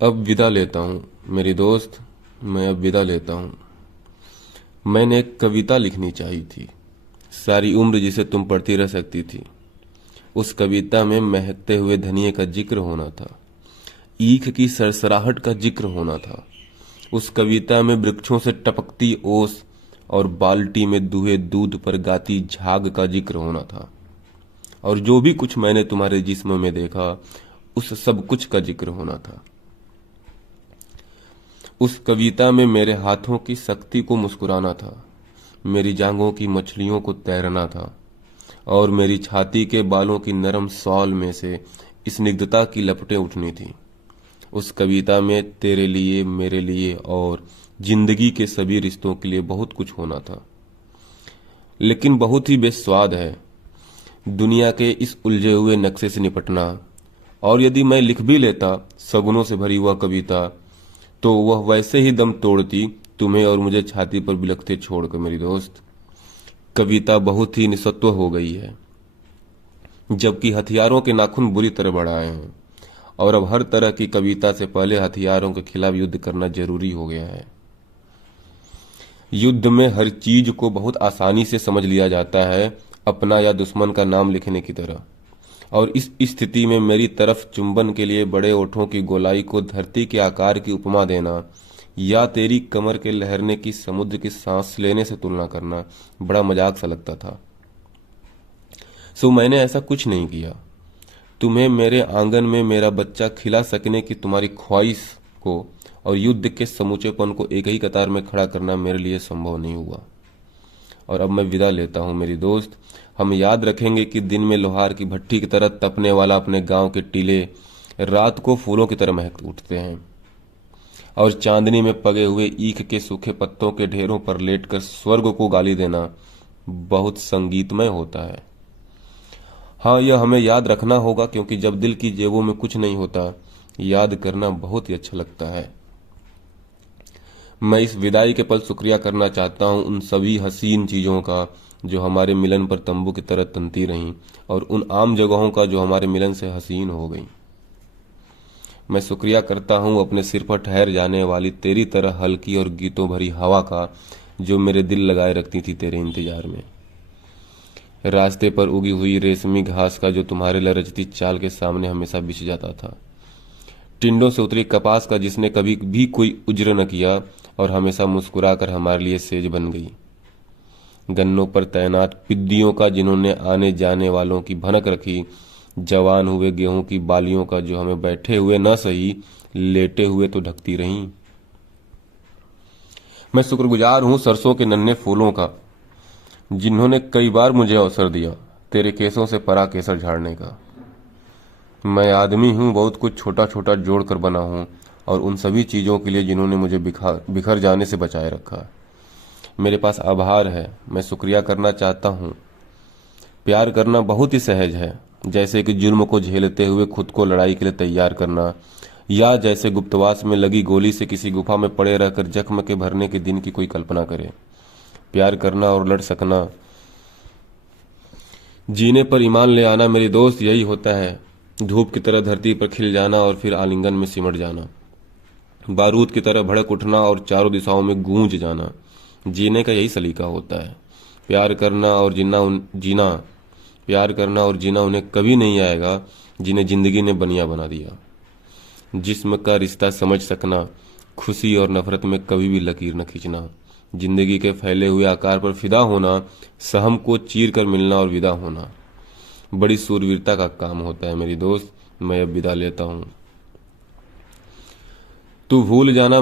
अब विदा लेता हूँ मेरी दोस्त। मैं अब विदा लेता हूँ। मैंने एक कविता लिखनी चाहिए थी, सारी उम्र जिसे तुम पढ़ती रह सकती थी। उस कविता में महकते हुए धनिये का जिक्र होना था, ईख की सरसराहट का जिक्र होना था। उस कविता में वृक्षों से टपकती ओस और बाल्टी में दुहे दूध पर गाती झाग का जिक्र होना था। और जो भी कुछ मैंने तुम्हारे जिस्म में देखा, उस सब कुछ का जिक्र होना था। उस कविता में मेरे हाथों की शक्ति को मुस्कुराना था, मेरी जांघों की मछलियों को तैरना था, और मेरी छाती के बालों की नरम सॉल में से स्निग्धता की लपटें उठनी थी। उस कविता में तेरे लिए, मेरे लिए और जिंदगी के सभी रिश्तों के लिए बहुत कुछ होना था। लेकिन बहुत ही बेस्वाद है दुनिया के इस उलझे हुए नक्शे से निपटना। और यदि मैं लिख भी लेता सगुनों से भरी हुआ कविता, तो वह वैसे ही दम तोड़ती तुम्हें और मुझे छाती पर बिलखते छोड़कर मेरी दोस्त। कविता बहुत ही निस्सत्व हो गई है, जबकि हथियारों के नाखून बुरी तरह बढ़ाए हैं। और अब हर तरह की कविता से पहले हथियारों के खिलाफ युद्ध करना जरूरी हो गया है। युद्ध में हर चीज को बहुत आसानी से समझ लिया जाता है, अपना या दुश्मन का नाम लिखने की तरह। और इस स्थिति में मेरी तरफ चुंबन के लिए बड़े ओठों की गोलाई को धरती के आकार की उपमा देना, या तेरी कमर के लहरने की समुद्र की सांस लेने से तुलना करना बड़ा मजाक सा लगता था। सो मैंने ऐसा कुछ नहीं किया। तुम्हें मेरे आंगन में मेरा बच्चा खिला सकने की तुम्हारी ख्वाहिश को और युद्ध के समूचेपन को एक ही कतार में खड़ा करना मेरे लिए संभव नहीं हुआ। और अब मैं विदा लेता हूं मेरी दोस्त। हम याद रखेंगे कि दिन में लोहार की भट्टी की तरह तपने वाला अपने गांव के टीले रात को फूलों की तरह महक उठते हैं, और चांदनी में पगे हुए ईख के सूखे पत्तों के ढेरों पर लेटकर स्वर्ग को गाली देना बहुत संगीतमय होता है। हाँ, यह हमें याद रखना होगा, क्योंकि जब दिल की जेबों में कुछ नहीं होता, याद करना बहुत ही अच्छा लगता है। मैं इस विदाई के पल शुक्रिया करना चाहता हूं उन सभी हसीन चीजों का जो हमारे मिलन पर तंबू की तरह तनती रहीं, और उन आम जगहों का जो हमारे मिलन से हसीन हो गईं। मैं शुक्रिया करता हूं अपने सिर पर ठहर जाने वाली तेरी तरह हल्की और गीतों भरी हवा का, जो मेरे दिल लगाए रखती थी तेरे इंतजार में। रास्ते पर उगी हुई रेशमी घास का, जो तुम्हारे लरजती चाल के सामने हमेशा बिछ जाता था। टिंडों से उतरी कपास का, जिसने कभी भी कोई उज्र न किया और हमेशा मुस्कुराकर हमारे लिए सेज बन गई। गन्नों पर तैनात पिद्दियों का, जिन्होंने आने जाने वालों की भनक रखी। जवान हुए गेहूं की बालियों का, जो हमें बैठे हुए न सही लेटे हुए तो ढकती रहीं। मैं शुक्रगुजार हूं सरसों के नन्हे फूलों का, जिन्होंने कई बार मुझे अवसर दिया तेरे केसों से परा केसर झाड़ने का। मैं आदमी हूं बहुत कुछ छोटा छोटा जोड़ कर बना हूं, और उन सभी चीजों के लिए जिन्होंने मुझे बिखर जाने से बचाए रखा। मेरे पास आभार है, मैं शुक्रिया करना चाहता हूं। प्यार करना बहुत ही सहज है, जैसे कि जुर्म को झेलते हुए खुद को लड़ाई के लिए तैयार करना, या जैसे गुप्तवास में लगी गोली से किसी गुफा में पड़े रहकर जख्म के भरने के दिन की कोई कल्पना करे। प्यार करना और लड़ सकना, जीने पर ईमान ले आना मेरी दोस्त, यही होता है। धूप की तरह धरती पर खिल जाना और फिर आलिंगन में सिमट जाना, बारूद की तरह भड़क उठना और चारों दिशाओं में गूंज जाना। जीने का यही सलीका होता है। प्यार करना और जीना प्यार करना और जीना उन्हें कभी नहीं आएगा जिन्हें जिंदगी ने बनिया बना दिया। जिस्म का रिश्ता समझ सकना, खुशी और नफरत में कभी भी लकीर न खींचना, जिंदगी के फैले हुए आकार पर फिदा होना, सहम को चीर कर मिलना और विदा होना बड़ी सूरवीरता का काम होता है मेरी दोस्त। मैं अब विदा लेता हूं। तू भूल जाना